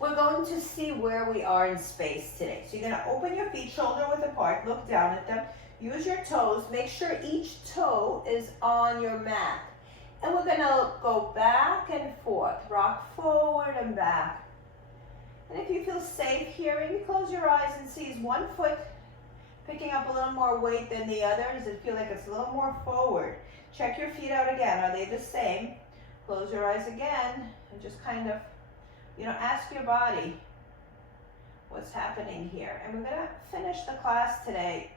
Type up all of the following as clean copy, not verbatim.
We're going to see where we are in space today. So you're going to open your feet shoulder width apart, look down at them, use your toes, make sure each toe is on your mat. And we're going to go back and forth, rock forward and back. And if you feel safe here, maybe close your eyes and see, is one foot picking up a little more weight than the other? Does it feel like it's a little more forward? Check your feet out again. Are they the same? Close your eyes again and just kind of, ask your body what's happening here. And we're going to finish the class today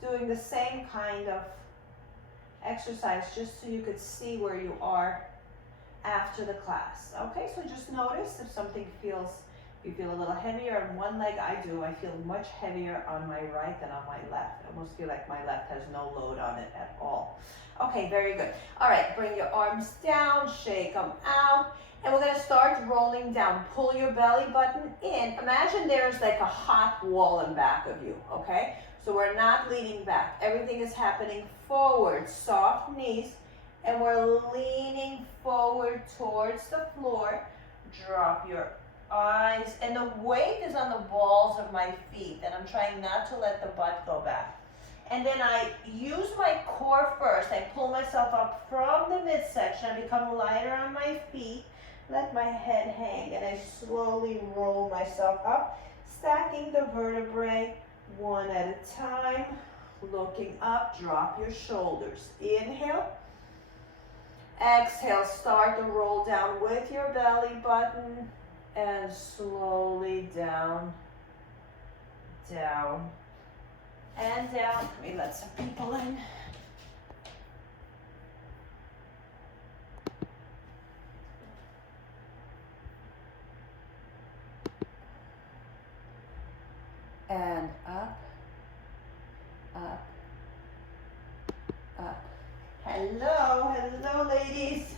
doing the same kind of exercise just so you could see where you are after the class. Okay, so just notice if something feels, you feel a little heavier on one leg. I do. I feel much heavier on my right than on my left. I almost feel like my left has no load on it at all. Okay, very good. All right, bring your arms down, shake them out, and we're going to start rolling down. Pull your belly button in. Imagine there's like a hot wall in back of you, okay? So we're not leaning back. Everything is happening forward, soft knees, and we're leaning forward towards the floor. Drop your eyes, and the weight is on the balls of my feet, and I'm trying not to let the butt go back. And then I use my core first. I pull myself up from the midsection. I become lighter on my feet. Let my head hang, and I slowly roll myself up, stacking the vertebrae one at a time. Looking up, drop your shoulders. Inhale. Exhale, start to roll down with your belly button and slowly down, down, and down. Let me let some people in. And up, up, up. Hello, hello ladies.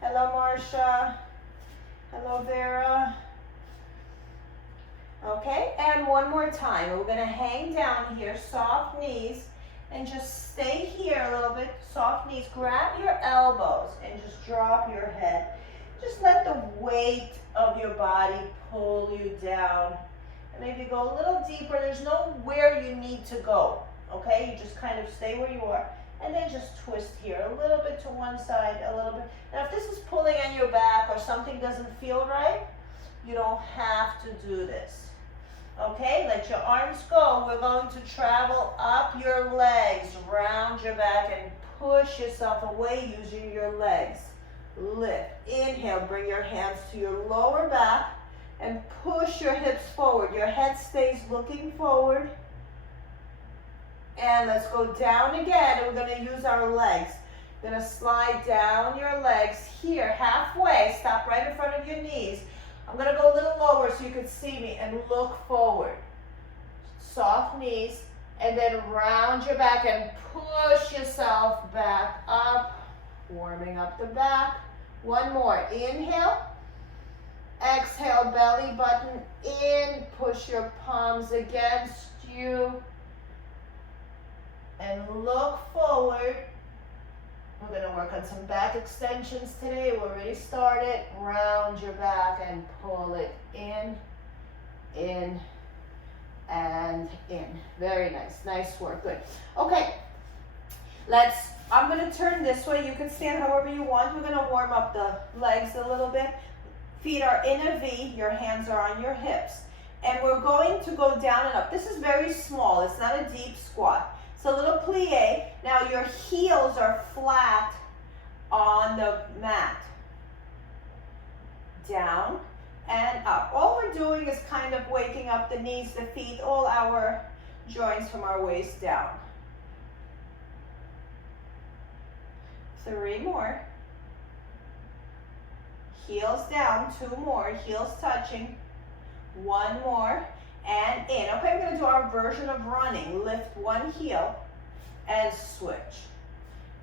Hello Marsha. Hello Vera. Okay, and one more time. We're gonna hang down here, soft knees, and just stay here a little bit. Soft knees, grab your elbows and just drop your head. Just let the weight of your body pull you down. And maybe go a little deeper. There's nowhere you need to go, okay? You just kind of stay where you are. And then just twist here, a little bit to one side, a little bit. Now if this is pulling on your back or something doesn't feel right, you don't have to do this. Okay, let your arms go. We're going to travel up your legs, round your back, and push yourself away using your legs. Lift. Inhale, bring your hands to your lower back and push your hips forward. Your head stays looking forward. And let's go down again, and we're going to use our legs. We're going to slide down your legs here, halfway. Stop right in front of your knees. I'm going to go a little lower so you can see me, and look forward. Soft knees, and then round your back and push yourself back up, warming up the back. One more. Inhale. Exhale, belly button in. Push your palms against you. And look forward. We're going to work on some back extensions today. We already started. Round your back and pull it in, and in. Very nice. Nice work. Good. Okay. I'm going to turn this way. You can stand however you want. We're going to warm up the legs a little bit. Feet are in a V. Your hands are on your hips. And we're going to go down and up. This is very small. It's not a deep squat. It's a little plie. Now your heels are flat on the mat. Down and up. All we're doing is kind of waking up the knees, the feet, all our joints from our waist down. 3 more. Heels down. 2 more. Heels touching. 1 more. And in. Okay, I'm going to do our version of running. Lift one heel and switch.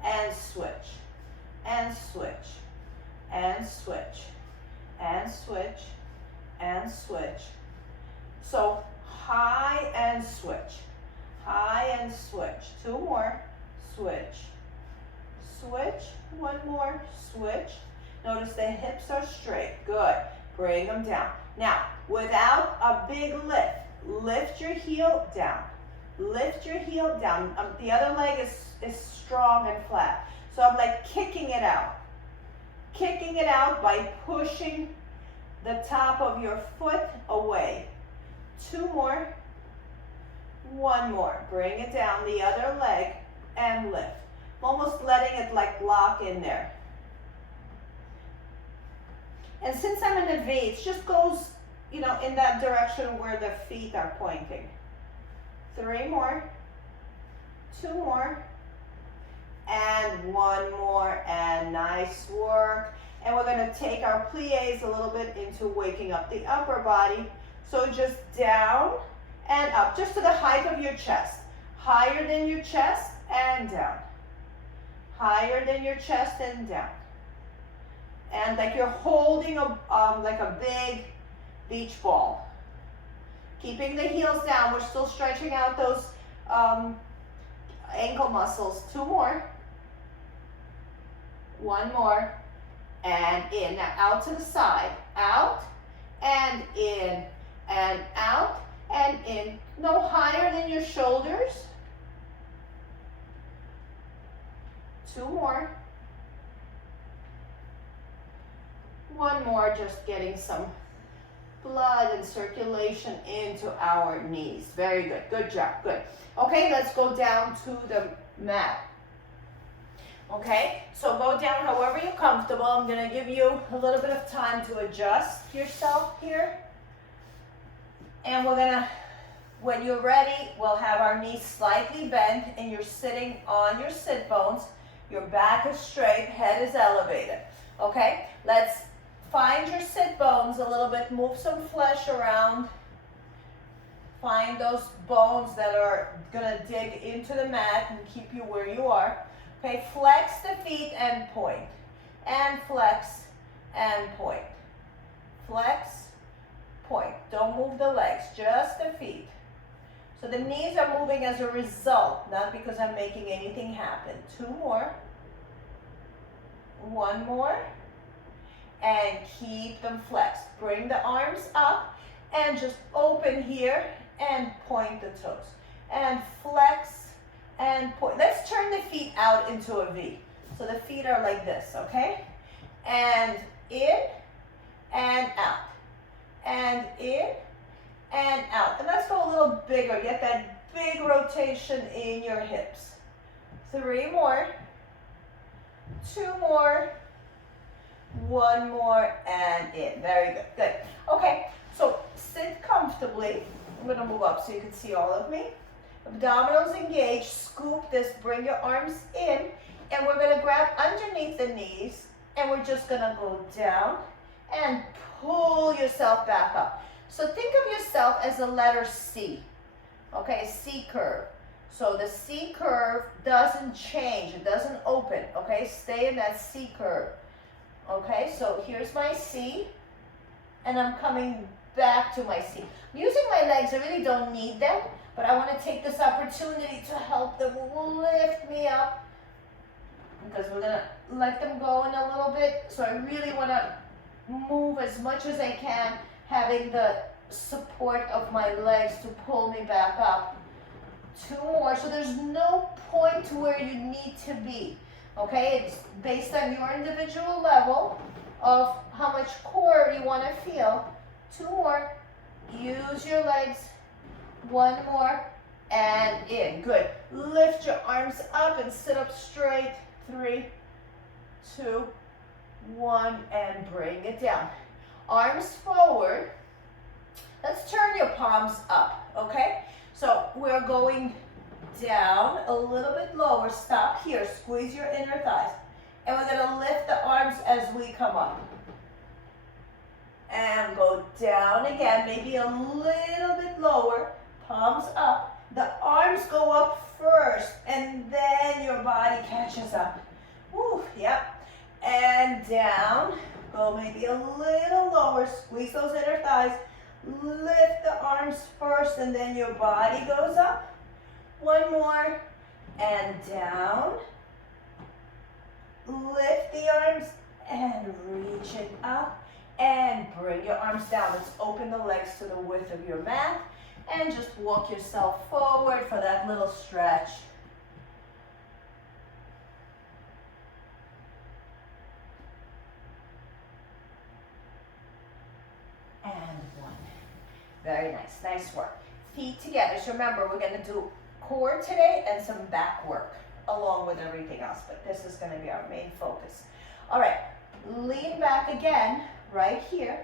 And switch. And switch. And switch. And switch. And switch. So high and switch. High and switch. 2 more. Switch. Switch. 1 more. Switch. Notice the hips are straight. Good. bring them down. Now, without a big lift, lift your heel down. Lift your heel down. The other leg is strong and flat. So I'm like kicking it out. Kicking it out by pushing the top of your foot away. 2 more. 1 more. Bring it down the other leg and lift. Almost letting it like lock in there. And since I'm in a V, it just goes, you know, in that direction where the feet are pointing. 3 more. 2 more. And 1 more, and nice work. And we're gonna take our plies a little bit into waking up the upper body. So just down and up, just to the height of your chest. Higher than your chest and down. Higher than your chest and down. And like you're holding like a big beach ball. Keeping the heels down, we're still stretching out those ankle muscles. 2 more. 1 more. And in. Now out to the side. Out and in. And out and in. No higher than your shoulders. 2 more. 1 more, just getting some blood and circulation into our knees. Very good. Good job. Good. Okay, let's go down to the mat. Okay, so go down however you're comfortable. I'm going to give you a little bit of time to adjust yourself here. And we're going to, when you're ready, we'll have our knees slightly bent and you're sitting on your sit bones. Your back is straight, head is elevated. Okay, let's find your sit bones a little bit. Move some flesh around. Find those bones that are going to dig into the mat and keep you where you are. Okay, flex the feet and point. And flex and point. Flex, point. Don't move the legs, just the feet. So the knees are moving as a result, not because I'm making anything happen. 2 more. 1 more. And keep them flexed. Bring the arms up and just open here and point the toes. And flex and point. Let's turn the feet out into a V. So the feet are like this, okay? And in and out. And in and out. And let's go a little bigger. Get that big rotation in your hips. 3 more. 2 more. 1 more and in. Very good. Good. Okay, so sit comfortably. I'm going to move up so you can see all of me. Abdominals engaged. Scoop this. Bring your arms in. And we're going to grab underneath the knees. And we're just going to go down and pull yourself back up. So think of yourself as a letter C. Okay, C curve. So the C curve doesn't change. It doesn't open. Okay, stay in that C curve. Okay, so here's my C, and I'm coming back to my C. I'm using my legs, I really don't need them, but I want to take this opportunity to help them lift me up, because we're going to let them go in a little bit. So I really want to move as much as I can, having the support of my legs to pull me back up. 2 more, so there's no point where you need to be. Okay, it's based on your individual level of how much core you want to feel. 2 more. Use your legs. 1 more. And in. Good. Lift your arms up and sit up straight. 3, 2, 1. And bring it down. Arms forward. Let's turn your palms up. Okay? So we're going down a little bit lower. Stop here. Squeeze your inner thighs. And we're going to lift the arms as we come up. And go down again. Maybe a little bit lower. Palms up. The arms go up first. And then your body catches up. Woo, yep. And down. Go maybe a little lower. Squeeze those inner thighs. Lift the arms first. And then your body goes up. 1 more, and down. Lift the arms and reach it up. and bring your arms down. Let's open the legs to the width of your mat and just walk yourself forward for that little stretch. And one. Very nice, nice work. Feet together. So remember, we're gonna do core today and some back work along with everything else, but this is gonna be our main focus. All right, lean back again, right here,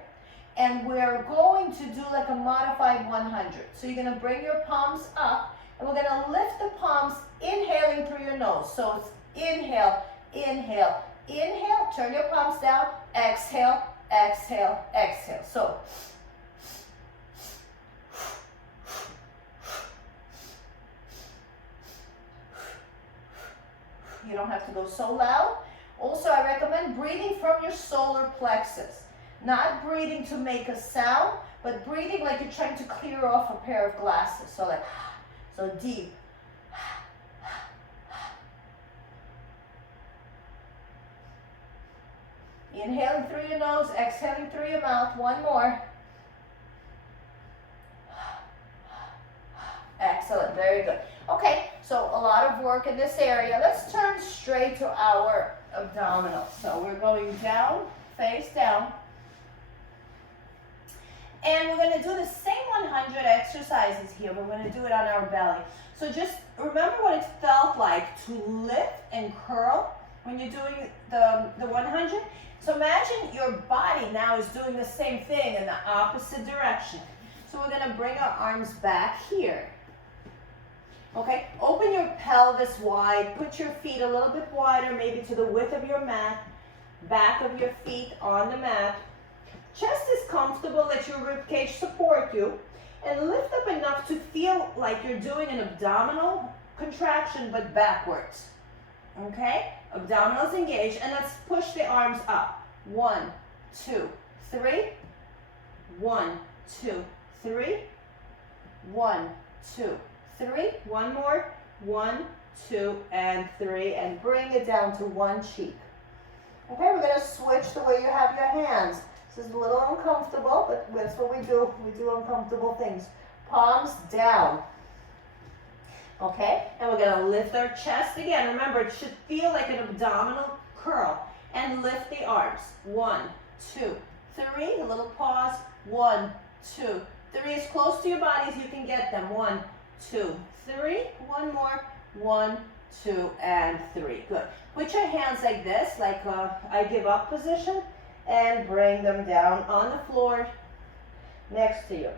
and we're going to do like a modified 100. So you're gonna bring your palms up, and we're gonna lift the palms, inhaling through your nose. So it's inhale, inhale, inhale, turn your palms down, exhale, exhale, exhale. So you don't have to go so loud. Also, I recommend breathing from your solar plexus. Not breathing to make a sound, but breathing like you're trying to clear off a pair of glasses. So like, so deep. Inhaling through your nose, exhaling through your mouth. One more. Excellent, very good. Okay, so a lot of work in this area. Let's turn straight to our abdominals. So we're going down, face down. And we're gonna do the same 100 exercises here, but we're gonna do it on our belly. So just remember what it felt like to lift and curl when you're doing the 100. So imagine your body now is doing the same thing in the opposite direction. So we're gonna bring our arms back here. Okay, open your pelvis wide, put your feet a little bit wider, maybe to the width of your mat, back of your feet on the mat. Chest is comfortable, let your rib cage support you, and lift up enough to feel like you're doing an abdominal contraction, but backwards. Okay, abdominals engaged, and let's push the arms up. 1, 2, 3. 1, 2, 3. 1, 2, 3. One more. 1, 2, and 3, and bring it down to one cheek. Okay, we're gonna switch the way you have your hands. This is a little uncomfortable, but that's what we do. We do uncomfortable things. Palms down. Okay, and we're gonna lift our chest again. Remember, it should feel like an abdominal curl. And lift the arms. 1, 2, 3. A little pause. 1, 2, 3. As close to your body as you can get them. 1, 2, 3. One more. 1, 2, and 3. Good. Put your hands like this, like I give up position, and bring them down on the floor next to you.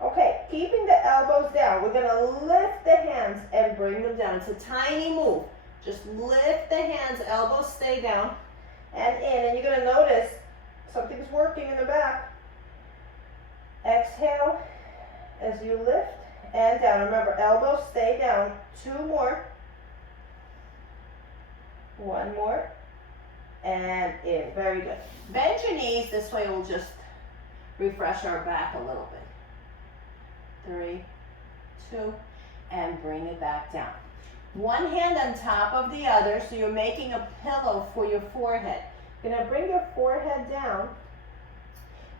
Okay, keeping the elbows down. We're gonna lift the hands and bring them down. It's a tiny move. Just lift the hands, elbows stay down and in. And you're gonna notice something's working in the back. Exhale as you lift and down. Remember, elbows stay down. 2 more. 1 more. And in. Very good. Bend your knees. This way we'll just refresh our back a little bit. 3, 2, and bring it back down. One hand on top of the other, so you're making a pillow for your forehead. You're gonna bring your forehead down.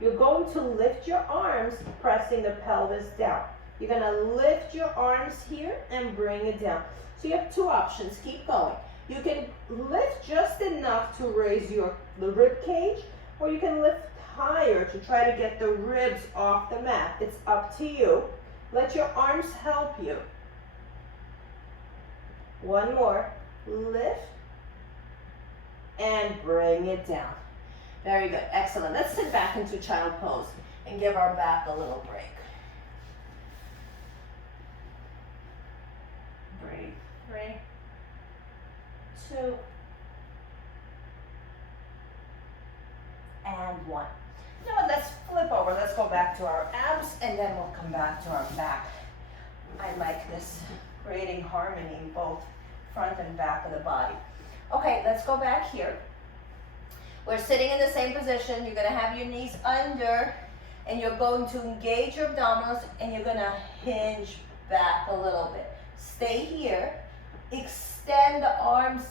You're going to lift your arms, pressing the pelvis down. You're gonna lift your arms here and bring it down. So you have 2 options. Keep going. You can lift just enough to raise the rib cage, or you can lift higher to try to get the ribs off the mat. It's up to you. Let your arms help you. 1 more. Lift and bring it down. Very good. Excellent. Let's sit back into child pose and give our back a little break. Breathe. 3, 2, and 1. You know what, let's flip over. Let's go back to our abs, and then we'll come back to our back. I like this, creating harmony in both front and back of the body. Okay, let's go back here. We're sitting in the same position. You're gonna have your knees under, and you're going to engage your abdominals, and you're gonna hinge back a little bit. Stay here. Extend the arms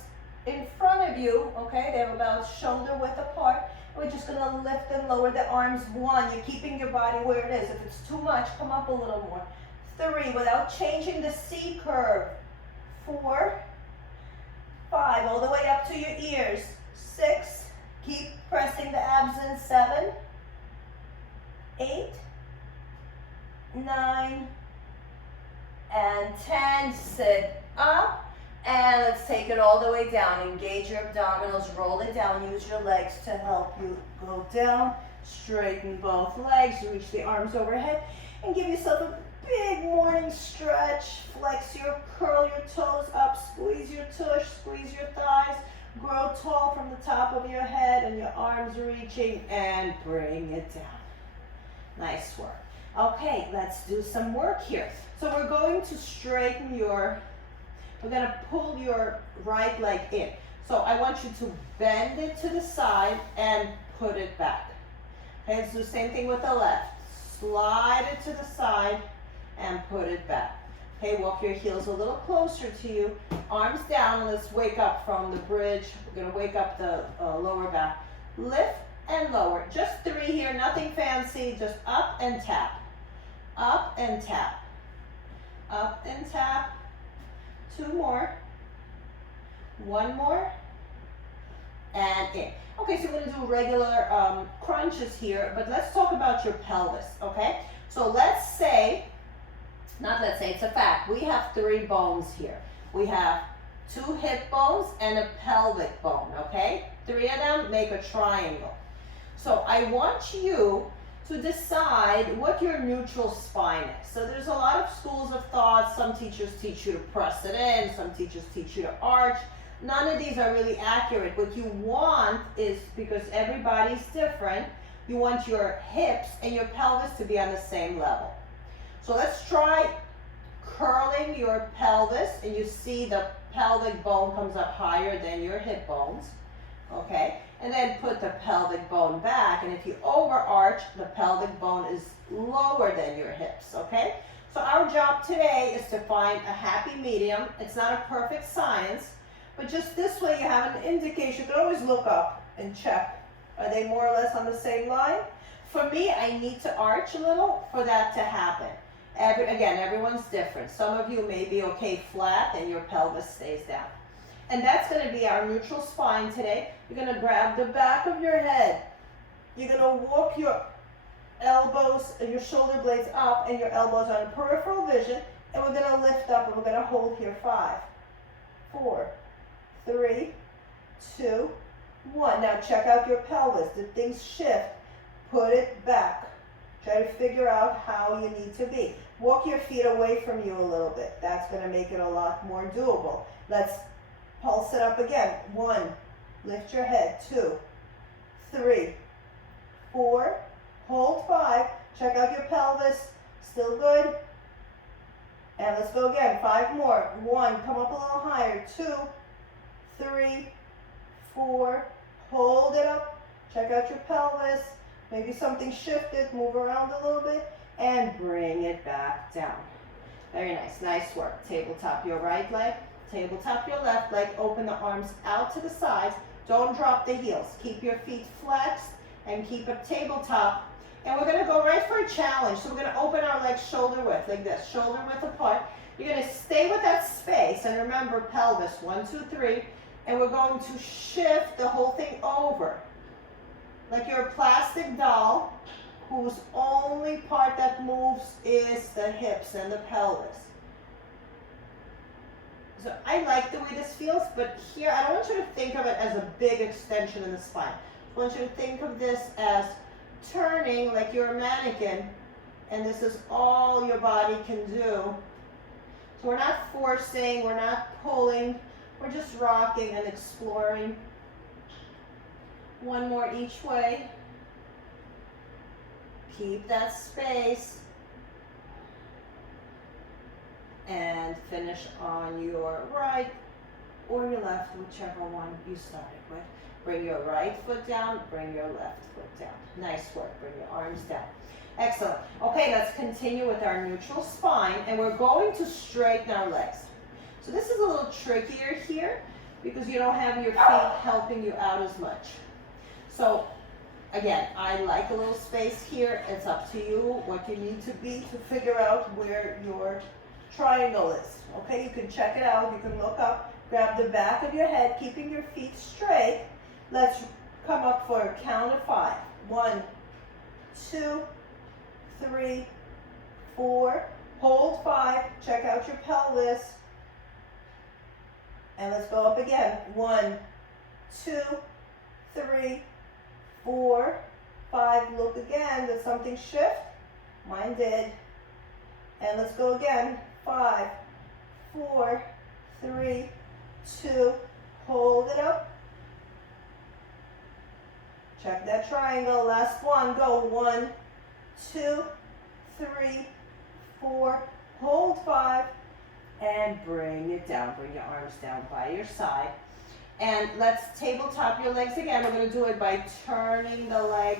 in front of you, okay? They're about shoulder width apart. We're just gonna lift and lower the arms. 1, you're keeping your body where it is. If it's too much, come up a little more. 3, without changing the C curve. 4, 5, all the way up to your ears. 6, keep pressing the abs in. 7, 8, 9, and 10. Sit up. And let's take it all the way down. Engage your abdominals, roll it down. Use your legs to help you go down. Straighten both legs, reach the arms overhead, and give yourself a big morning stretch. Curl your toes up, squeeze your tush, squeeze your thighs. Grow tall from the top of your head and your arms reaching, and bring it down. Nice work. Okay, let's do some work here. So we're going to straighten we're gonna pull your right leg in. So I want you to bend it to the side and put it back. Okay, let's do the same thing with the left. Slide it to the side and put it back. Okay, walk your heels a little closer to you. Arms down, and let's wake up from the bridge. We're gonna wake up the lower back. Lift and lower. Just 3 here, nothing fancy, just up and tap. Up and tap. Up and tap. 2 more. 1 more. And in. Okay, so we're gonna do regular crunches here, but let's talk about your pelvis, okay? So it's a fact. We have 3 bones here. We have 2 hip bones and a pelvic bone, okay? 3 of them make a triangle. So I want you to decide what your neutral spine is. So there's a lot of schools of thought. Some teachers teach you to press it in. Some teachers teach you to arch. None of these are really accurate. What you want is, because everybody's different, you want your hips and your pelvis to be on the same level. So let's try curling your pelvis, and you see the pelvic bone comes up higher than your hip bones, okay? And then put the pelvic bone back, and if you overarch, the pelvic bone is lower than your hips, okay? So our job today is to find a happy medium. It's not a perfect science, but just this way you have an indication. You can always look up and check. Are they more or less on the same line? For me, I need to arch a little for that to happen. Again, everyone's different. Some of you may be okay flat and your pelvis stays down. And that's going to be our neutral spine today. You're going to grab the back of your head. You're going to walk your elbows and your shoulder blades up, and your elbows on peripheral vision. And we're going to lift up, and we're going to hold here. 5, 4, 3, 2, 1. Now check out your pelvis. Did things shift? Put it back. Try to figure out how you need to be. Walk your feet away from you a little bit. That's going to make it a lot more doable. Let's pulse it up again. 1, lift your head. 2, 3, 4, hold. 5, check out your pelvis. Still good. And let's go again. 5 more. 1, come up a little higher. 2, 3, 4, hold it up. Check out your pelvis. Maybe something shifted. Move around a little bit and bring it back down. Very nice. Nice work. Tabletop your right leg. Tabletop your left leg. Open the arms out to the sides. Don't drop the heels. Keep your feet flexed and keep a tabletop. And we're going to go right for a challenge. So we're going to open our legs shoulder width like this. Shoulder width apart. You're going to stay with that space. And remember, pelvis. 1, 2, 3. And we're going to shift the whole thing over. Like you're a plastic doll whose only part that moves is the hips and the pelvis. So I like the way this feels, but here I don't want you to think of it as a big extension in the spine. I want you to think of this as turning like you're a mannequin, and this is all your body can do. So we're not forcing, we're not pulling, we're just rocking and exploring. 1 more each way. Keep that space. And finish on your right or your left, whichever one you started with. Bring your right foot down, bring your left foot down. Nice work. Bring your arms down. Excellent. Okay, let's continue with our neutral spine, and we're going to straighten our legs. So this is a little trickier here because you don't have your feet helping you out as much. So Again, I like a little space here. It's up to you what you need to be to figure out where your triangle is. Okay, you can check it out. You can look up, grab the back of your head, keeping your feet straight. Let's come up for a count of 5. 1, 2, 3, 4. Hold 5. Check out your pelvis. And let's go up again. 1, 2, 3, 4, 5. Look again. Did something shift? Mine did. And let's go again. 5, 4, 3, 2. Hold it up. Check that triangle. Last one. Go. 1, 2, 3, 4. Hold 5. And bring it down. Bring your arms down by your side. And let's tabletop your legs again. We're going to do it by turning the leg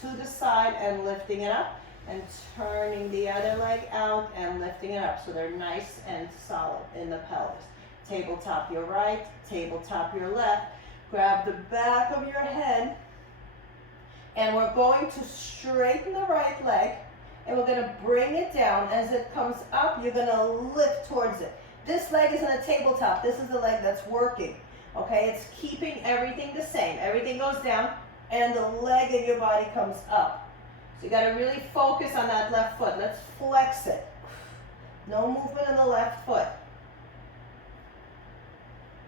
to the side and lifting it up. And turning the other leg out and lifting it up. So they're nice and solid in the pelvis. Tabletop your right, tabletop your left. Grab the back of your head. And we're going to straighten the right leg. And we're going to bring it down. As it comes up, you're going to lift towards it. This leg is in a tabletop. This is the leg that's working. Okay, it's keeping everything the same. Everything goes down and the leg in your body comes up. So you got to really focus on that left foot. Let's flex it. No movement in the left foot.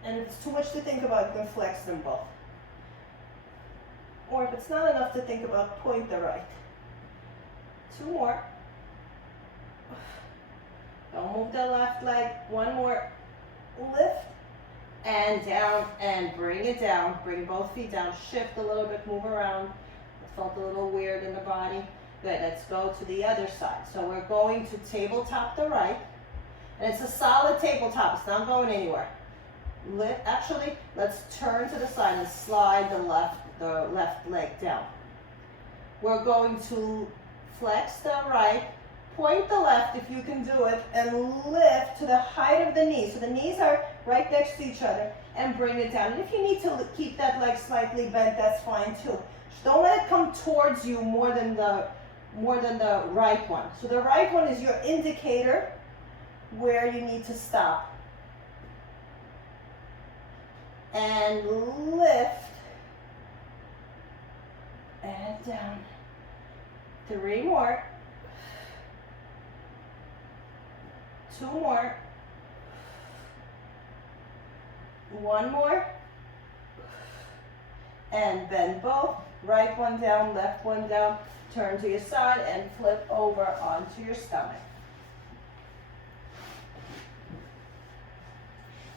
And if it's too much to think about, you can flex them both. Or if it's not enough to think about, point the right. 2 more. Don't move the left leg. 1 more. Lift and down and bring it down. Bring both feet down. Shift a little bit. Move around. It felt a little weird in the body. Good. Let's go to the other side. So we're going to tabletop the right. And it's a solid tabletop. It's not going anywhere. Actually, let's turn to the side and slide the left leg down. We're going to flex the right, point the left if you can do it, and lift to the height of the knees. So the knees are right next to each other, and bring it down. And if you need to keep that leg slightly bent, that's fine too. Just don't let it come towards you more than the right one. So the right one is your indicator where you need to stop. And lift and down. 3 more. 2 more. 1 more. And bend both. Right one down, left one down. Turn to your side and flip over onto your stomach.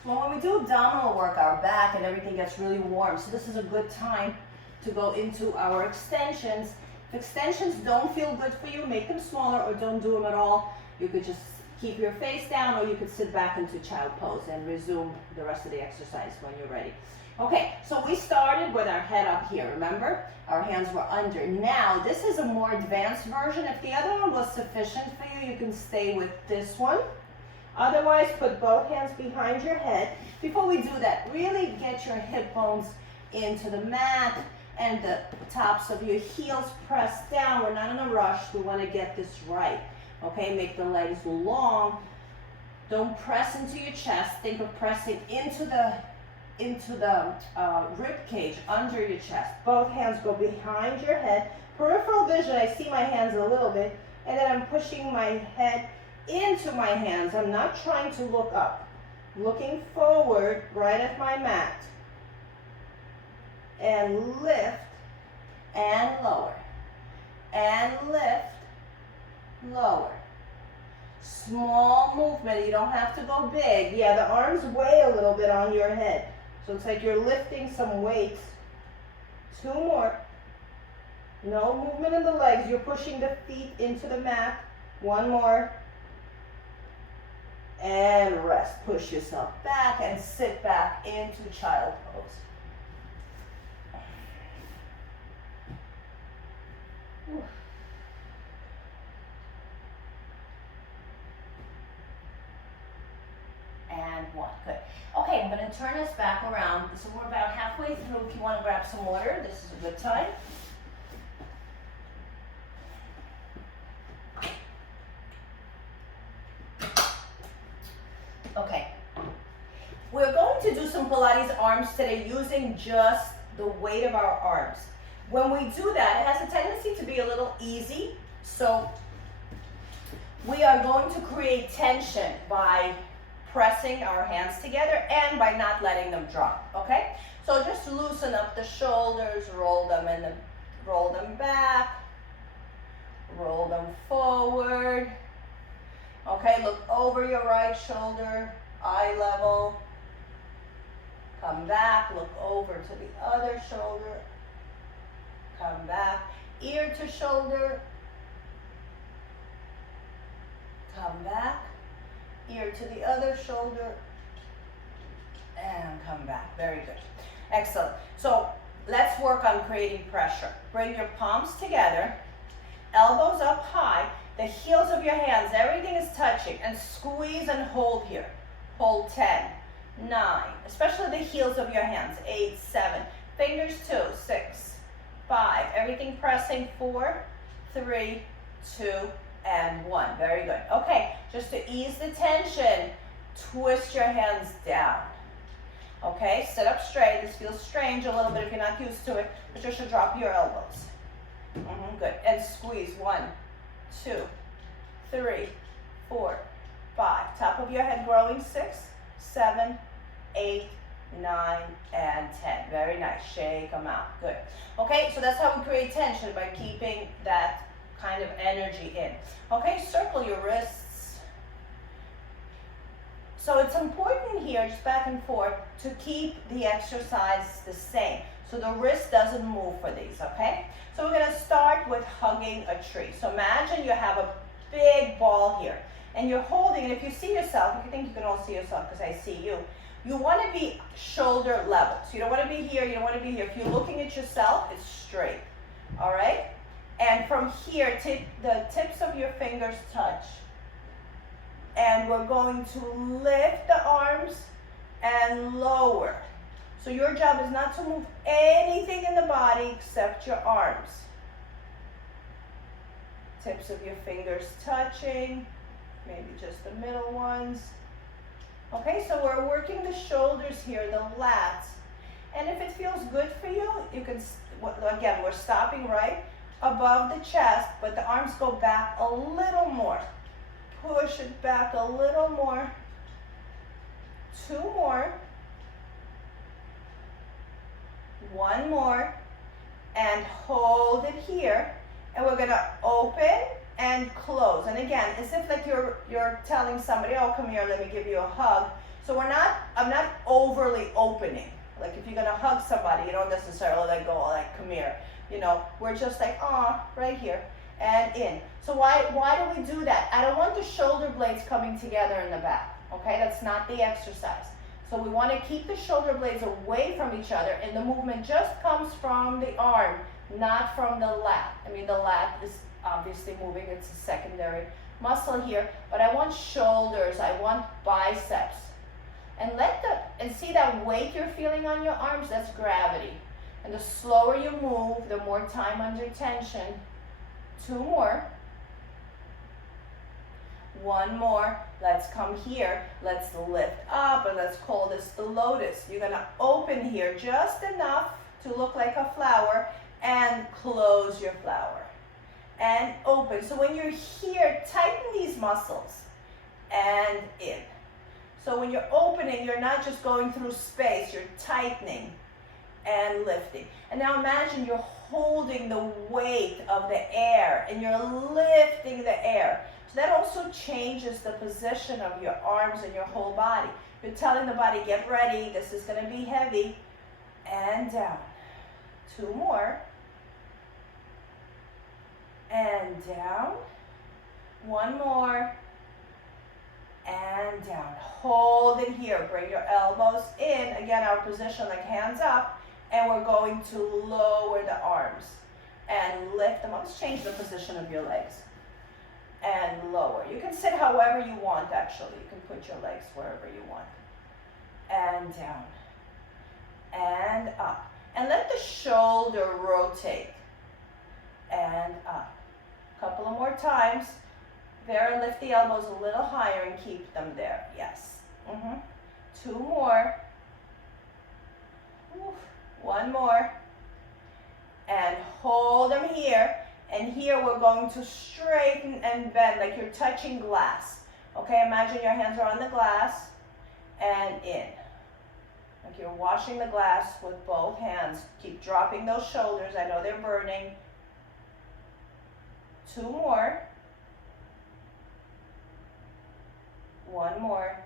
Well, when we do abdominal work, our back and everything gets really warm. So this is a good time to go into our extensions. If extensions don't feel good for you, make them smaller or don't do them at all. You could just keep your face down, or you could sit back into child pose and resume the rest of the exercise when you're ready. Okay, so we started with our head up here, remember? Our hands were under. Now, this is a more advanced version. If the other one was sufficient for you, you can stay with this one. Otherwise, put both hands behind your head. Before we do that, really get your hip bones into the mat and the tops of your heels pressed down. We're not in a rush. We want to get this right. Okay, make the legs long. Don't press into your chest. Think of pressing into the rib cage under your chest. Both hands go behind your head. Peripheral vision, I see my hands a little bit, and then I'm pushing my head into my hands. I'm not trying to look up. Looking forward right at my mat. And lift and lower. And lift, lower. Small movement. You don't have to go big. Yeah, the arms weigh a little bit on your head. So it's like you're lifting some weights. 2 more. No movement in the legs. You're pushing the feet into the mat. 1 more. And rest. Push yourself back and sit back into child pose. And 1. Good. Okay, I'm going to turn us back around. So we're about halfway through. If you want to grab some water, this is a good time. to do some Pilates arms today using just the weight of our arms. When we do that, it has a tendency to be a little easy. So we are going to create tension by pressing our hands together and by not letting them drop, okay? So just loosen up the shoulders, roll them in, roll them back, roll them forward. Okay, look over your right shoulder, eye level. Come back, look over to the other shoulder. Come back, ear to shoulder. Come back, ear to the other shoulder. And come back, very good. Excellent. So let's work on creating pressure. Bring your palms together, elbows up high, the heels of your hands, everything is touching, and squeeze and hold here. Hold 10, 9, especially the heels of your hands, 8, 7, fingers 2, 6, 5, everything pressing, 4, 3, 2, and 1. Very good. Okay, just to ease the tension, twist your hands down. Okay, sit up straight. This feels strange a little bit if you're not used to it, but you should drop your elbows. Good. And squeeze. 1, 2, 3, 4, 5. Top of your head growing. 6, 7, 8, 9, and 10. Very nice. Shake them out. Good. Okay, so that's how we create tension, by keeping that kind of energy in. Okay, circle your wrists. So it's important here, just back and forth, to keep the exercise the same, so the wrist doesn't move for these, okay? So we're gonna start with hugging a tree. So imagine you have a big ball here, and you're holding it. If you see yourself, if you think you can all see yourself because I see you, you wanna be shoulder level. So you don't wanna be here, you don't wanna be here. If you're looking at yourself, it's straight, all right? And from here, the tips of your fingers touch. And we're going to lift the arms and lower. So your job is not to move anything in the body except your arms. Tips of your fingers touching, maybe just the middle ones. Okay, so we're working the shoulders here, the lats. And if it feels good for you, you can, again, we're stopping right above the chest, but the arms go back a little more. Push it back a little more. 2 more. 1 more. And hold it here. And we're gonna open and close. And again, as if like you're telling somebody, oh, come here, let me give you a hug. So I'm not overly opening. Like if you're gonna hug somebody, you don't necessarily like go like, come here. You know, we're just like, right here. And in. So why do we do that? I don't want the shoulder blades coming together in the back, okay? That's not the exercise. So we want to keep the shoulder blades away from each other, and the movement just comes from the arm, not from the lat. I mean, the lat is obviously moving, it's a secondary muscle here, but I want shoulders, I want biceps. And see that weight you're feeling on your arms? That's gravity. And the slower you move, the more time under tension. 2 more. 1 more. Let's come here. Let's lift up, and let's call this the lotus. You're gonna open here just enough to look like a flower and close your flower. And open. So when you're here, tighten these muscles and in. So when you're opening, you're not just going through space, you're tightening and lifting. And now imagine you're holding the weight of the air and you're lifting the air. So that also changes the position of your arms and your whole body. You're telling the body, get ready, this is gonna be heavy. And down. 2 more. And down. 1 more. And down. Hold it here. Bring your elbows in. Again, our position like hands up. And we're going to lower the arms and lift them up. Let's change the position of your legs. And lower. You can sit however you want, actually. You can put your legs wherever you want. And down. And up. And let the shoulder rotate. And up. A couple of more times. There, lift the elbows a little higher and keep them there. Yes. 2 more. One more. And hold them here. And here we're going to straighten and bend like you're touching glass. Okay, imagine your hands are on the glass and in. Like you're washing the glass with both hands. Keep dropping those shoulders. I know they're burning. 2 more. 1 more.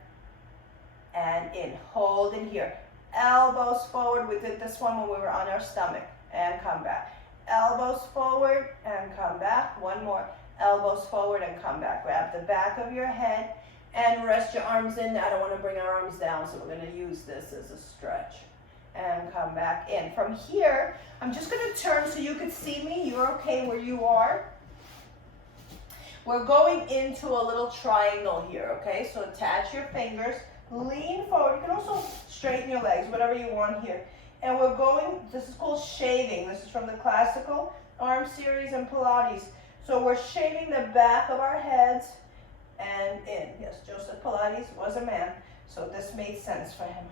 And in. Hold in here. Elbows forward. We did this one when we were on our stomach. And come back. Elbows forward and come back. 1 more. Elbows forward and come back. Grab the back of your head and rest your arms in. I don't want to bring our arms down, so we're going to use this as a stretch. And come back in. From here, I'm just going to turn so you can see me. You're okay where you are. We're going into a little triangle here, okay? So attach your fingers. Lean forward. You can also straighten your legs, whatever you want here. And we're going, this is called shaving. This is from the classical arm series and Pilates. So we're shaving the back of our heads and in. Yes, Joseph Pilates was a man, so this made sense for him.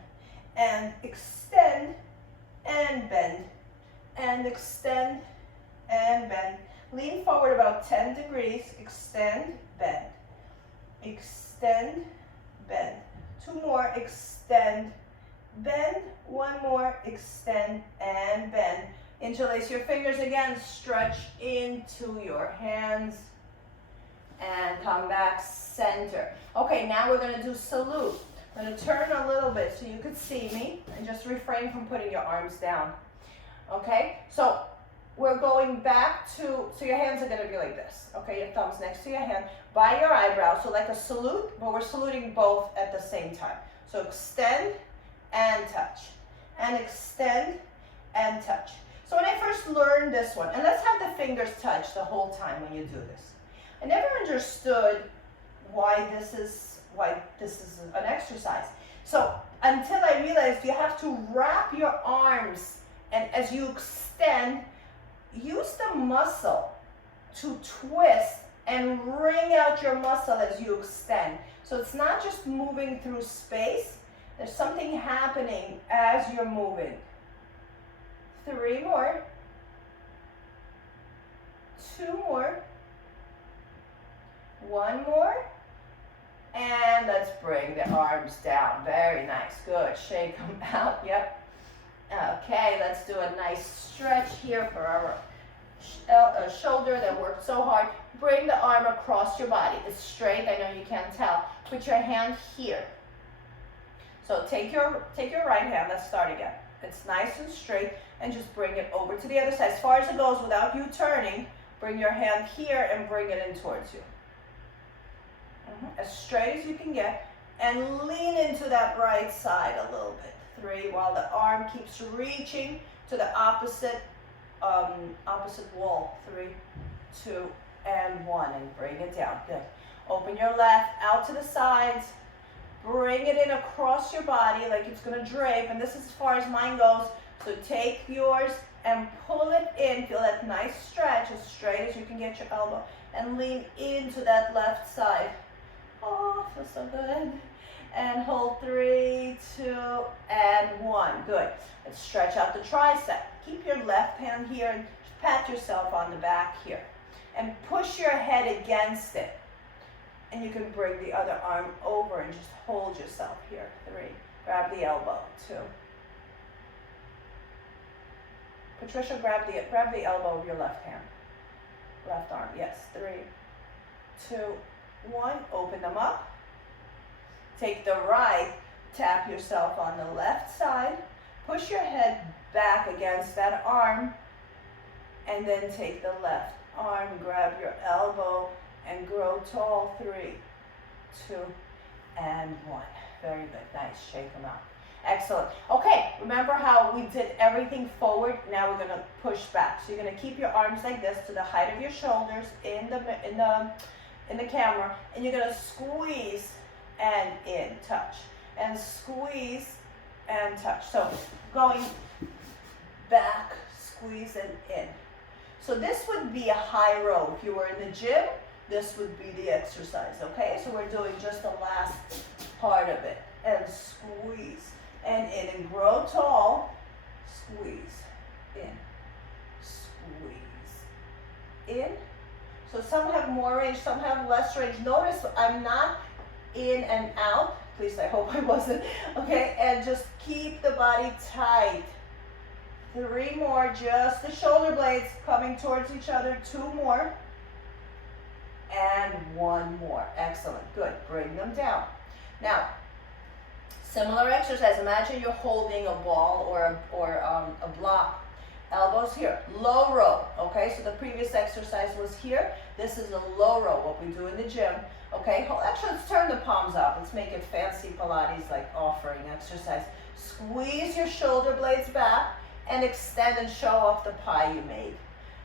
And extend and bend. And extend and bend. Lean forward about 10 degrees. Extend, bend. Extend, bend. 2 more, extend, bend. 1 more, extend and bend. Interlace your fingers again, stretch into your hands and come back center. Okay, now we're going to do salute. I'm going to turn a little bit so you can see me and just refrain from putting your arms down. Okay, so we're going back to, so your hands are going to be like this. Okay, your thumbs next to your hand by your eyebrow. So like a salute, but we're saluting both at the same time. So extend and touch. And extend and touch. So when I first learned this one, and let's have the fingers touch the whole time when you do this. I never understood why this is an exercise. So until I realized you have to wrap your arms, and as you extend, use the muscle to twist and wring out your muscle as you extend. So it's not just moving through space. There's something happening as you're moving. 3 more. 2 more. 1 more. And let's bring the arms down. Very nice. Good. Shake them out. Yep. Okay, let's do a nice stretch here for our shoulder that worked so hard. Bring the arm across your body. It's straight. I know you can't tell. Put your hand here. So take your right hand. Let's start again. It's nice and straight, and just bring it over to the other side. As far as it goes without you turning, bring your hand here and bring it in towards you. As straight as you can get, and lean into that right side a little bit. 3, while the arm keeps reaching to the opposite wall. 3, 2, and 1, and bring it down. Good. Open your left out to the sides. Bring it in across your body like it's going to drape, and this is as far as mine goes. So take yours and pull it in. Feel that nice stretch, as straight as you can get your elbow, and lean into that left side. Oh, feels so good. And hold 3, 2, and 1. Good. Let's stretch out the tricep. Keep your left hand here and pat yourself on the back here. And push your head against it. And you can bring the other arm over and just hold yourself here. 3. Grab the elbow. 2. Patricia, grab the elbow of your left hand. Left arm. Yes. 3, 2, 1. Open them up. Take the right. Tap yourself on the left side. Push your head back against that arm. And then take the left arm. Grab your elbow and grow tall. 3, 2, and 1. Very good. Nice. Shake them out. Excellent. Okay, remember how we did everything forward? Now we're going to push back. So you're going to keep your arms like this to the height of your shoulders in the camera, and you're going to squeeze and in, touch, and squeeze and touch. So going back, squeeze and in. So this would be a high row. If you were in the gym, this would be the exercise, okay? So we're doing just the last part of it. And squeeze and in, and grow tall. squeeze, in, squeeze, in. So some have more range, some have less range. Notice I'm not in and out. At least I hope I wasn't. Okay, and just keep the body tight. 3 more, just the shoulder blades coming towards each other. 2 more. And 1 more. Excellent, good. Bring them down. Now, similar exercise. Imagine you're holding a ball or a block. Elbows here, low row, okay? So the previous exercise was here. This is a low row, what we do in the gym, okay? Actually, let's turn the palms up. Let's make it fancy Pilates, like offering exercise. Squeeze your shoulder blades back and extend and show off the pie you made,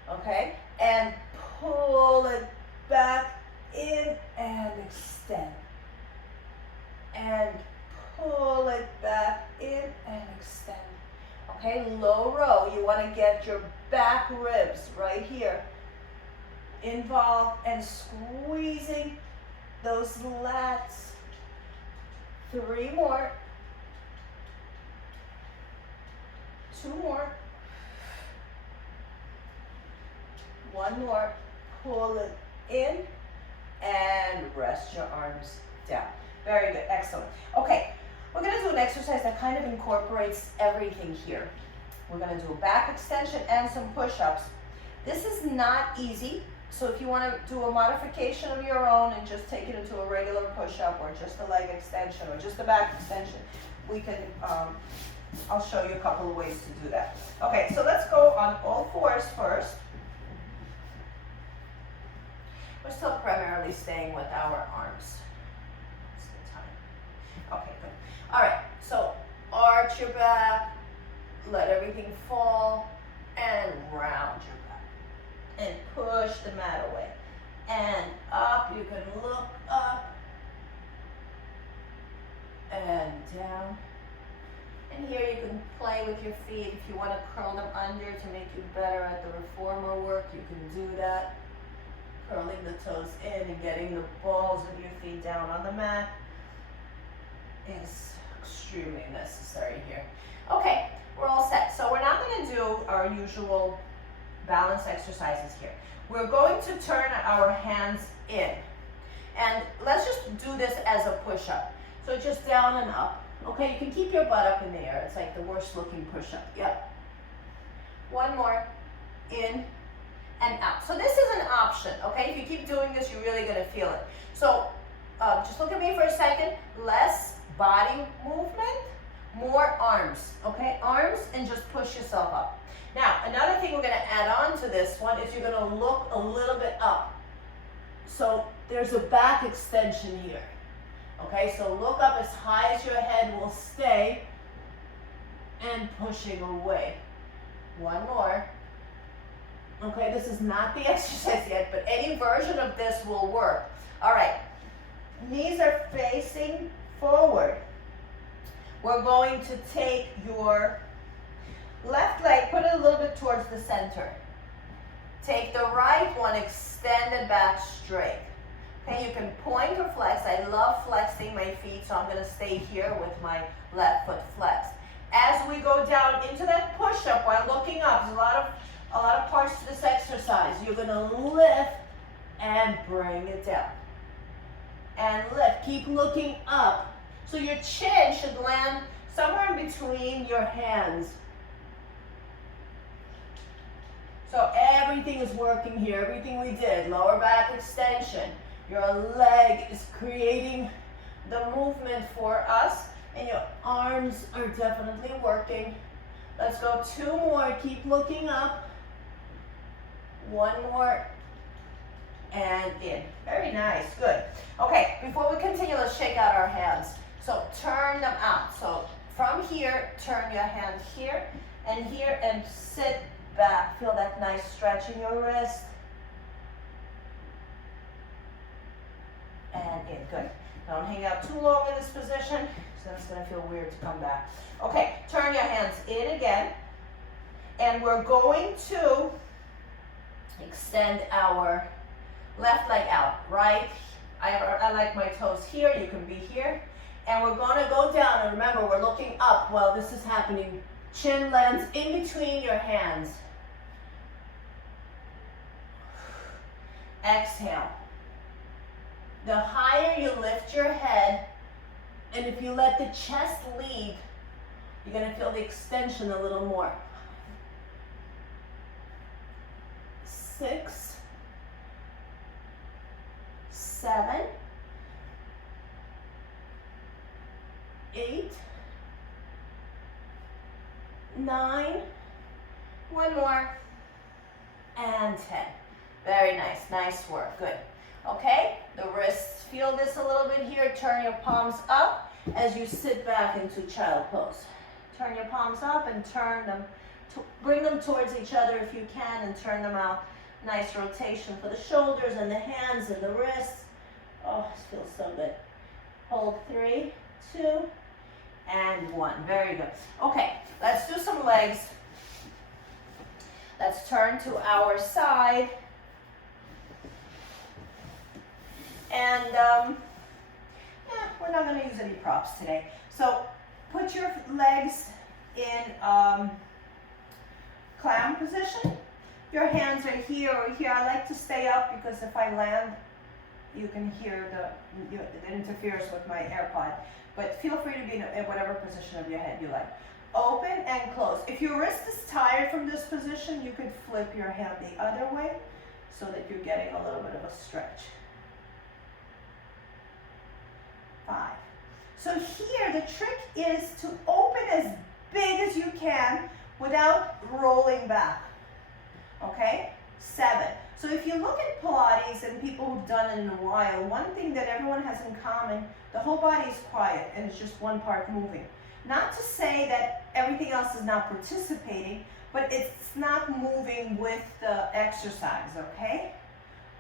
okay? And pull it back in and extend. And pull it back in and extend. Okay, low row, you want to get your back ribs right here involved and squeezing those lats. 3 more. 2 more. 1 more. Pull it in and rest your arms down. Very good, excellent. Okay. We're going to do an exercise that kind of incorporates everything here. We're going to do a back extension and some push-ups. This is not easy, so if you want to do a modification of your own and just take it into a regular push-up or just a leg extension or just a back extension, we can, I'll show you a couple of ways to do that. Okay, so let's go on all fours first. We're still primarily staying with our arms. That's the time. Okay, good. All right, so arch your back, let everything fall, and round your back. And push the mat away. And up, you can look up, and down. And here you can play with your feet. If you want to curl them under to make you better at the reformer work, you can do that. Curling the toes in and getting the balls of your feet down on the mat is extremely necessary here. Okay, we're all set. So we're not going to do our usual balance exercises here. We're going to turn our hands in. And let's just do this as a push-up. So just down and up. Okay, you can keep your butt up in the air. It's like the worst looking push-up. Yep. 1 more. In and out. So this is an option, okay? If you keep doing this, you're really going to feel it. So just look at me for a second. Less body movement, more arms, okay? Arms and just push yourself up. Now, another thing we're going to add on to this one is you're going to look a little bit up. So there's a back extension here. Okay, so look up as high as your head will stay and pushing away. 1 more. Okay, this is not the exercise yet, but any version of this will work. All right, knees are facing forward. We're going to take your left leg, put it a little bit towards the center. Take the right one, extend it back straight. Okay, you can point or flex. I love flexing my feet, so I'm going to stay here with my left foot flexed. As we go down into that push-up while looking up, there's a lot of parts to this exercise. You're going to lift and bring it down. And lift. Keep looking up. So your chin should land somewhere in between your hands. So everything is working here. Everything we did. Lower back extension. Your leg is creating the movement for us. And your arms are definitely working. Let's go 2 more. Keep looking up. 1 more. And in. Very nice. Good. Okay, before we continue, let's shake out our hands. So turn them out. So from here, turn your hand here and sit back. Feel that nice stretch in your wrist. And in. Good. Don't hang out too long in this position, so it's going to feel weird to come back. Okay, turn your hands in again. And we're going to extend our left leg out, right? I like my toes here, you can be here. And we're going to go down, and remember, we're looking up while this is happening Chin lands in between your hands. Exhale. The higher you lift your head, and if you let the chest lead, you're going to feel the extension a little more. 6, 7, 8, 9, one more, and 10. Very nice, nice work, good. Okay, the wrists, feel this a little bit here. Turn your palms up as you sit back into child pose. Turn your palms up and turn them, bring them towards each other if you can, and turn them out. Nice rotation for the shoulders and the hands and the wrists. Oh, this feels so good. Hold 3, 2, and 1. Very good. Okay, let's do some legs. Let's turn to our side. And we're not going to use any props today. So put your legs in clown position. Your hands are here or here. I like to stay up because if I land, you can hear it interferes with my AirPod. But feel free to be in whatever position of your head you like. Open and close. If your wrist is tired from this position, you could flip your hand the other way so that you're getting a little bit of a stretch. 5. So here the trick is to open as big as you can without rolling back. Okay? 7. So if you look at Pilates and people who've done it in a while, one thing that everyone has in common, the whole body is quiet and it's just one part moving. Not to say that everything else is not participating, but it's not moving with the exercise, okay?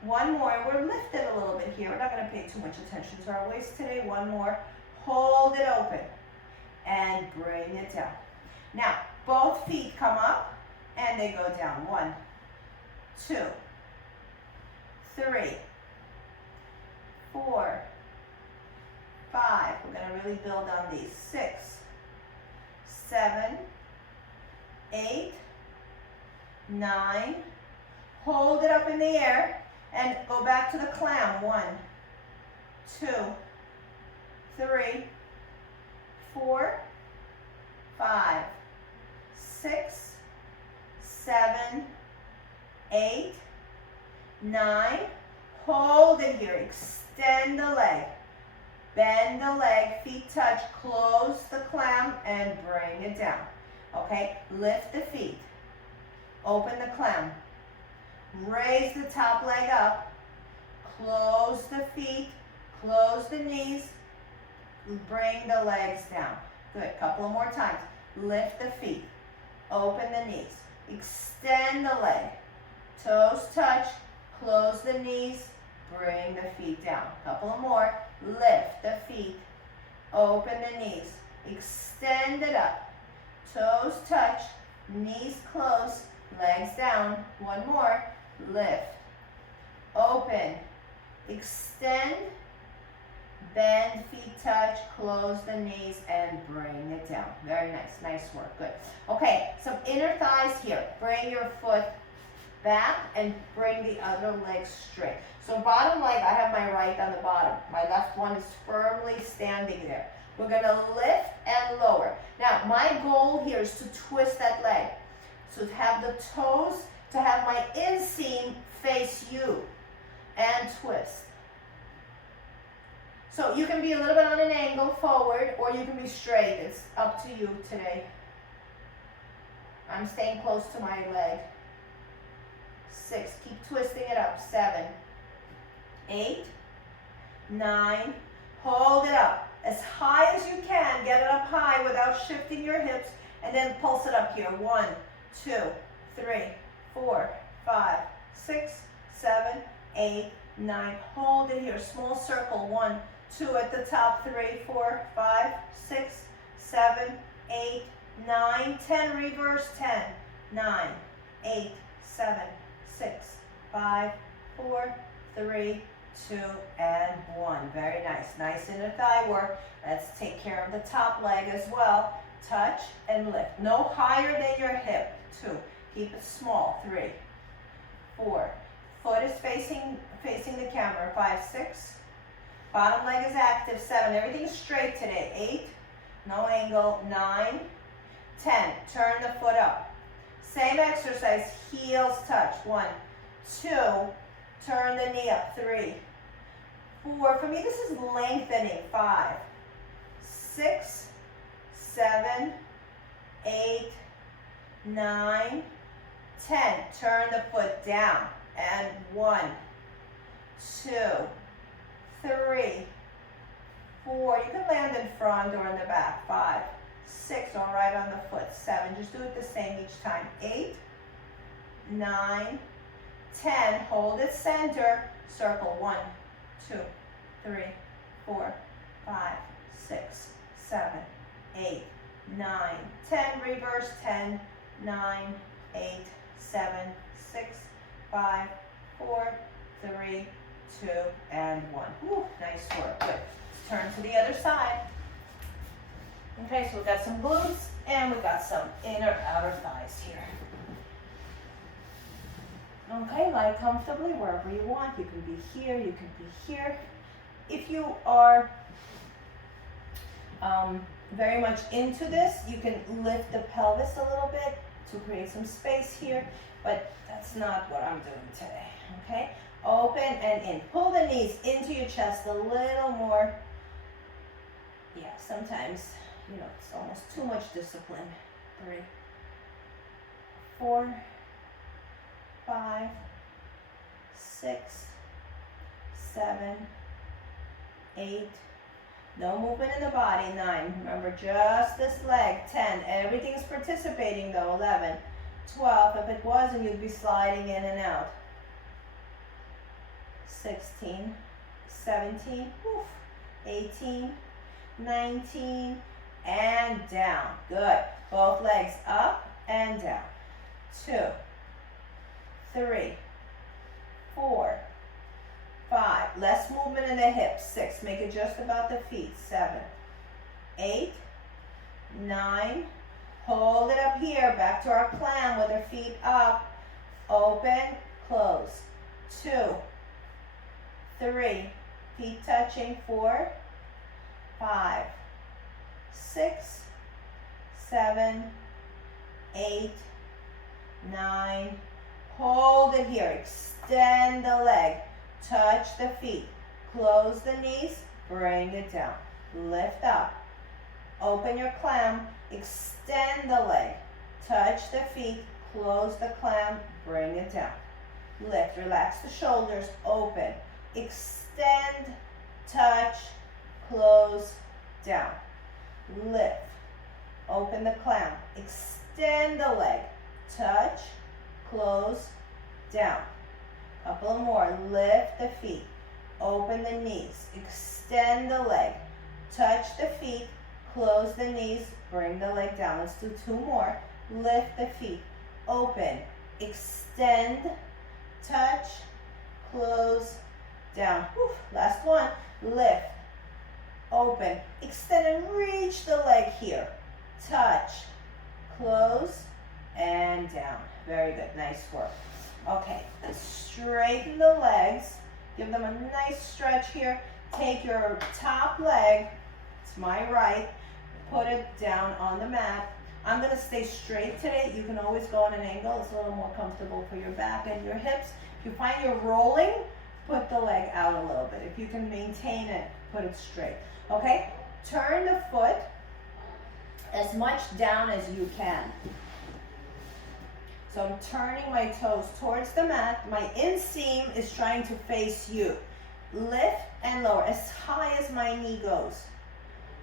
One more, we're lifted a little bit here. We're not going to pay too much attention to our waist today. One more, hold it open and bring it down. Now, both feet come up and they go down. 1, 2, 3, 4, 5. We're going to really build on these. 6, 7, 8, 9. Hold it up in the air and go back to the clown. 1, 2, 3, 4, 5, 6, 7, 8, 9. Hold it here. Extend the leg. Bend the leg, feet touch, close the clown and bring it down. Okay, lift the feet. Open the clown. Raise the top leg up. Close the feet, close the knees. Bring the legs down. Good, couple of more times. Lift the feet. Open the knees. Extend the leg. Toes touch, close the knees. Bring the feet down. Couple of more. Lift the feet. Open the knees. Extend it up. Toes touch. Knees close. Legs down. One more. Lift. Open. Extend. Bend. Feet touch. Close the knees and bring it down. Very nice. Nice work. Good. Okay. Some inner thighs here. Bring your foot back and bring the other leg straight. So bottom leg, I have my right on the bottom. My left one is firmly standing there. We're going to lift and lower. Now, my goal here is to twist that leg. So to have the toes, to have my inseam face you and twist. So you can be a little bit on an angle forward or you can be straight. It's up to you today. I'm staying close to my leg. 6, keep twisting it up. 7, 8, 9, hold it up as high as you can. Get it up high without shifting your hips and then pulse it up here. 1, 2, 3, 4, 5, 6, 7, 8, 9. Hold it here. Small circle. 1, 2 at the top. 3, 4, 5, 6, 7, 8, 9, 10. Reverse. 10, 9, 8, 7, 6, 5, 4, 3, 2, and 1. Very nice. Nice inner thigh work. Let's take care of the top leg as well. touch, and lift. No higher than your hip. 2. Keep it small. 3, 4. Foot is facing the camera. 5, 6. Bottom leg is active. 7. Everything is straight today. 8. No angle. 9, 10. Turn the foot up. Same exercise. Heels touch. 1, 2. Turn the knee up. 3, 4. For me, this is lengthening. 5, 6, 7, 8, 9, 10. Turn the foot down. And 1, 2, 3, 4. You can land in front or in the back. 5, 6, or right on the foot. 7. Just do it the same each time. 8, 9, 10. Hold it center. Circle. 1, 2, 3, 4, 5, 6, 7, 8, 9, 10. Reverse. 10, 9, 8, 7, 6, 5, 4, 3, 2, and 1. Whew, nice work. Good. Let's turn to the other side. Okay, so we've got some glutes and we've got some inner outer thighs here. Okay, lie comfortably wherever you want. You can be here, you can be here. If you are very much into this, you can lift the pelvis a little bit to create some space here, but that's not what I'm doing today, okay? Open and in. Pull the knees into your chest a little more. Yeah, sometimes, it's almost too much discipline. 3, 4, 5, 6, 7, 8. No movement in the body. 9. Remember, just this leg. 10. Everything's participating though. 11. 12. If it wasn't, you'd be sliding in and out. 16. 17. Oof. 18. 19. And down. Good. Both legs up and down. 2, 3, 4, 5. Less movement in the hips. 6. Make it just about the feet. 7, 8, 9. Hold it up here. Back to our clam with our feet up. Open, close. 2, 3. Feet touching. 4, 5, 6, 7, 8, 9. Hold it here. Extend the leg. Touch the feet. Close the knees. Bring it down. Lift up. Open your clam. Extend the leg. Touch the feet. Close the clam. Bring it down. Lift. Relax the shoulders. Open. Extend. Touch. Close. Down. Lift. Open the clam. Extend the leg. Touch. Close. Down. Couple more. Lift the feet. Open the knees. Extend the leg. Touch the feet. Close the knees. Bring the leg down. Let's do 2 more. Lift the feet. Open. Extend. Touch. Close. Down. Whew. Last one. Lift. Open. Extend and reach the leg here. Touch. Close. And down. Very good. Nice work. Okay, let's straighten the legs. Give them a nice stretch here. Take your top leg, it's my right, put it down on the mat. I'm gonna stay straight today. You can always go on an angle. It's a little more comfortable for your back and your hips. If you find you're rolling, put the leg out a little bit. If you can maintain it, put it straight. Okay, turn the foot as much down as you can. So I'm turning my toes towards the mat. My inseam is trying to face you. Lift and lower as high as my knee goes.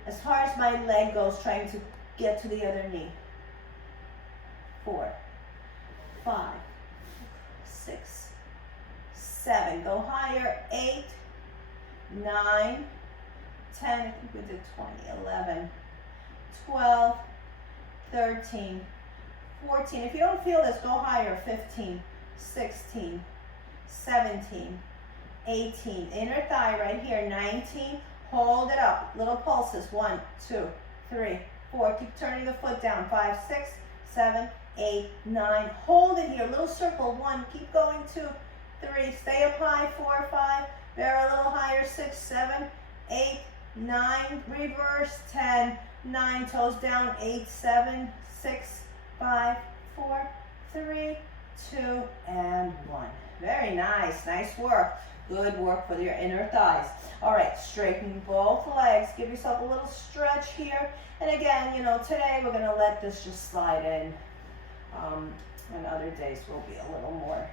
As far as my leg goes, trying to get to the other knee. 4, 5, 6, 7. Go higher. 8, 9, 10. I think we did 20. 11, 12, 13, 14. If you don't feel this, go higher. 15, 16, 17, 18. Inner thigh right here. 19. Hold it up. Little pulses. 1, 2, 3, 4. Keep turning the foot down. 5, 6, 7, 8, 9. Hold it here. Little circle. 1. Keep going. 2, 3. Stay up high. 4, 5. Bear a little higher. 6, 7, 8, 9. Reverse. 10, 9. Toes down. 8, 7, 6, 5, 4, 3, 2, and 1. Very nice. Nice work. Good work for your inner thighs. All right, straighten both legs. Give yourself a little stretch here. And again, you know, today we're going to let this just slide in. And other days we'll be a little more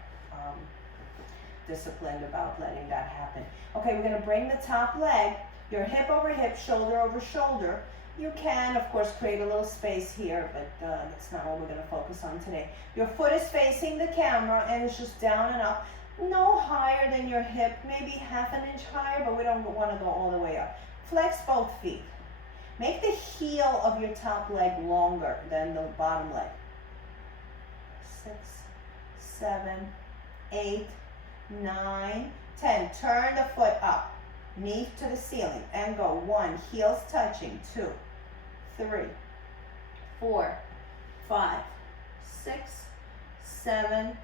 disciplined about letting that happen. Okay, we're going to bring the top leg, your hip over hip, shoulder over shoulder. You can, of course, create a little space here, but that's not what we're going to focus on today. Your foot is facing the camera and it's just down and up. No higher than your hip, maybe half an inch higher, but we don't want to go all the way up. Flex both feet. Make the heel of your top leg longer than the bottom leg. 6, 7, 8, 9, 10. Turn the foot up, knee to the ceiling, and go. 1, heels touching. 2, 3, 4, 5, 6, 7,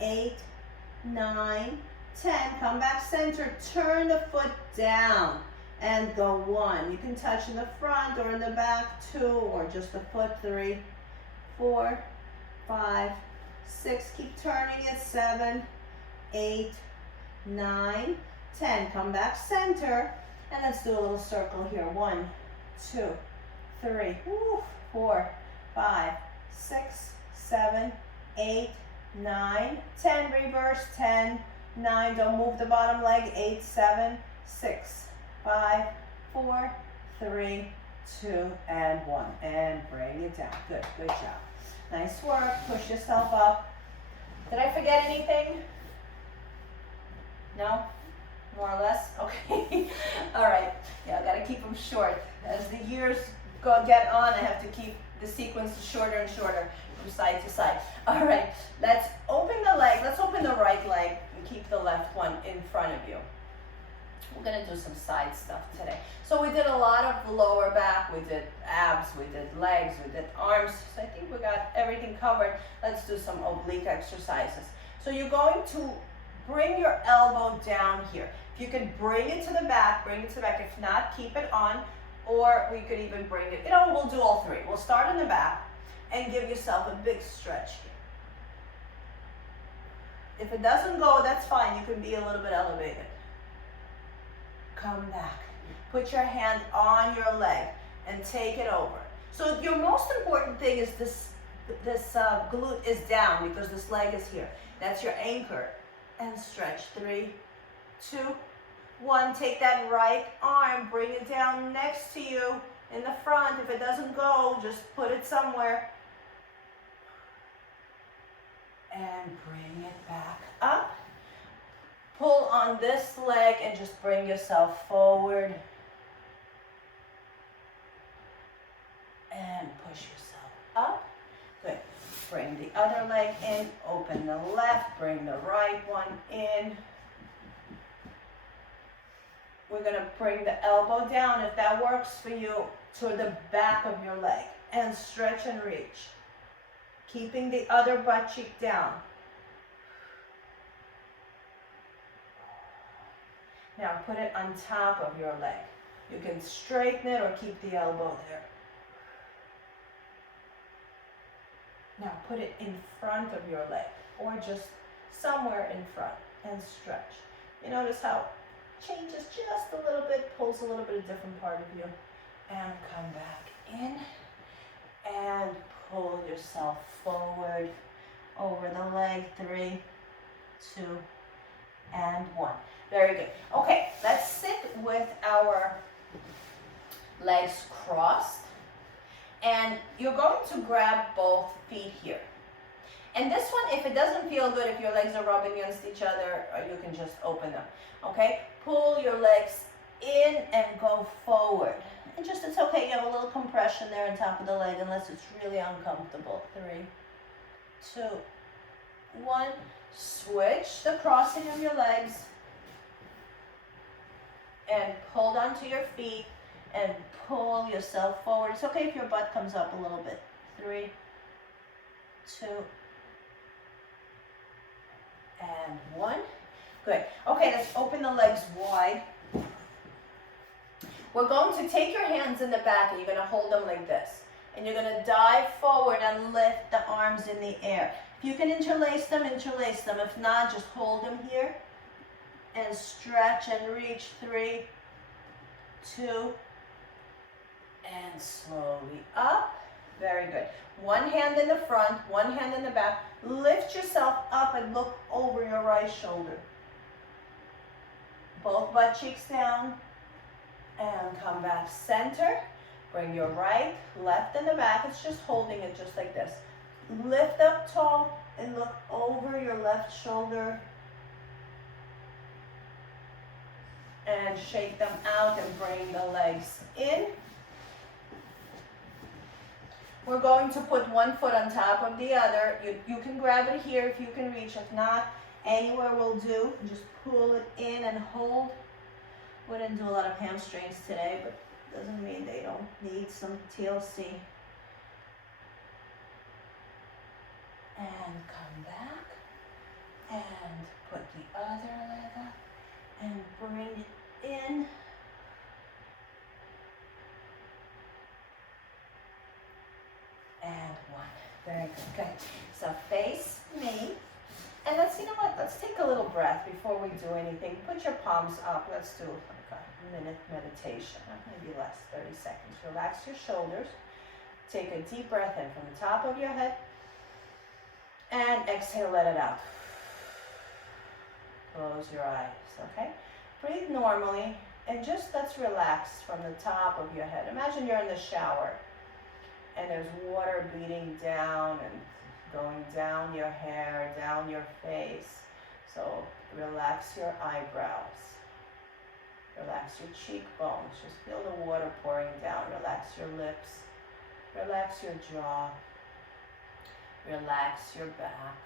8, 9, 10. Come back center. Turn the foot down and go. 1. You can touch in the front or in the back. 2, or just the foot. 3, 4, 5, 6. Keep turning it. 7, 8, 9, 10. Come back center. And let's do a little circle here. 1, 2, 3, 4, 5, 6, 7, 8, 9, 10. Reverse. 10, 9. Don't move the bottom leg. 8, 7, 6, 5, 4, 3, 2, and 1. And bring it down. Good. Good job. Nice work. Push yourself up. Did I forget anything? No? More or less? Okay. All right. Yeah, I got to keep them short. As the years get on, I have to keep the sequence shorter and shorter from side to side. All right. Let's open the leg. Let's open the right leg and keep the left one in front of you. We're going to do some side stuff today. So we did a lot of lower back. We did abs. We did legs. We did arms. So I think we got everything covered. Let's do some oblique exercises. So you're going to bring your elbow down here. If you can bring it to the back, bring it to the back. If not, keep it on. Or we could even bring it, we'll do all three. We'll start in the back and give yourself a big stretch here. If it doesn't go, that's fine. You can be a little bit elevated. Come back. Put your hand on your leg and take it over. So your most important thing is this glute is down because this leg is here. That's your anchor. And stretch. 3, 2, 1. Take that right arm, bring it down next to you in the front. If it doesn't go, just put it somewhere. And bring it back up. Pull on this leg and just bring yourself forward. And push yourself up. Good. Bring the other leg in. Open the left. Bring the right one in. We're going to bring the elbow down, if that works for you, to the back of your leg. And stretch and reach. Keeping the other butt cheek down. Now put it on top of your leg. You can straighten it or keep the elbow there. Now put it in front of your leg or just somewhere in front and stretch. You notice how it changes just a little bit, pulls a little bit of different part of you. And come back in and pull yourself forward over the leg. 3, 2, and 1. Very good. Okay, let's sit with our legs crossed. And you're going to grab both feet here. And this one, if it doesn't feel good, if your legs are rubbing against each other, you can just open them. Okay? Pull your legs in and go forward. And just, it's okay, you have a little compression there on top of the leg unless it's really uncomfortable. 3, 2, 1. Switch the crossing of your legs. And hold on to your feet and pull yourself forward. It's okay if your butt comes up a little bit. 3, 2, and 1. Good. Okay, let's open the legs wide. We're going to take your hands in the back and you're going to hold them like this. And you're going to dive forward and lift the arms in the air. If you can interlace them, interlace them. If not, just hold them here and stretch and reach. 3, 2, and slowly up. Very good. One hand in the front, one hand in the back. Lift yourself up and look over your right shoulder. Both butt cheeks down. And come back center. Bring your right, left in the back. It's just holding it just like this. Lift up tall and look over your left shoulder. And shake them out and bring the legs in. We're going to put one foot on top of the other. You can grab it here if you can reach. If not, anywhere will do. Just pull it in and hold. We didn't do a lot of hamstrings today, but doesn't mean they don't need some TLC. And come back. And put the other leg up. And bring it in. And 1. Very good. Okay. So face me. And you know what? Let's take a little breath before we do anything. Put your palms up. Let's do like a minute meditation. Maybe less, 30 seconds. Relax your shoulders. Take a deep breath in from the top of your head. And exhale, let it out. Close your eyes, okay? Breathe normally. And just let's relax from the top of your head. Imagine you're in the shower. And there's water beating down and going down your hair, down your face. So relax your eyebrows. Relax your cheekbones. Just feel the water pouring down. Relax your lips. Relax your jaw. Relax your back.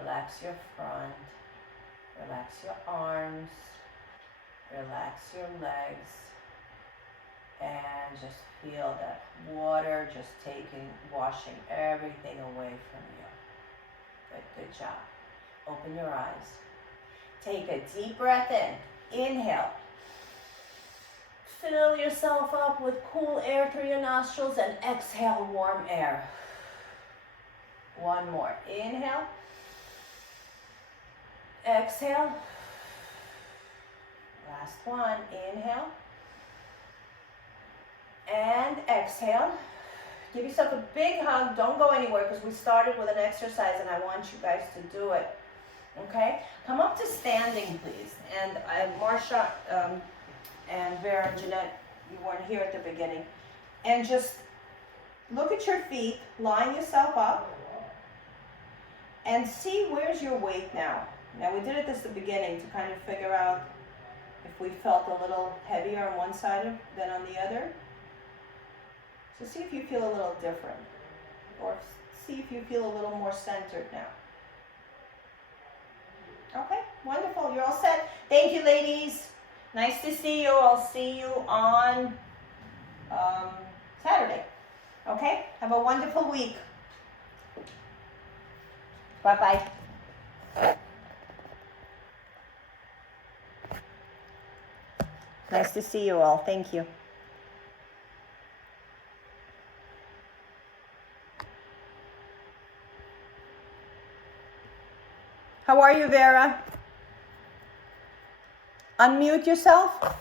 Relax your front. Relax your arms. Relax your legs. And just feel that water just washing everything away from you. Good job. Open your eyes. Take a deep breath in. Inhale. Fill yourself up with cool air through your nostrils and exhale warm air. One more. Inhale. Exhale. Last one. Inhale. And exhale. Give yourself a big hug. Don't go anywhere because we started with an exercise and I want you guys to do it. Okay? Come up to standing, please. And Marsha and Vera and Jeanette, you weren't here at the beginning. And just look at your feet, line yourself up, and see where's your weight now. Now we did it at the beginning to kind of figure out if we felt a little heavier on one side than on the other. So see if you feel a little different, or see if you feel a little more centered now. Okay, wonderful. You're all set. Thank you, ladies. Nice to see you. I'll see you on Saturday. Okay, have a wonderful week. Bye-bye. Nice to see you all. Thank you. How are you, Vera? Unmute yourself.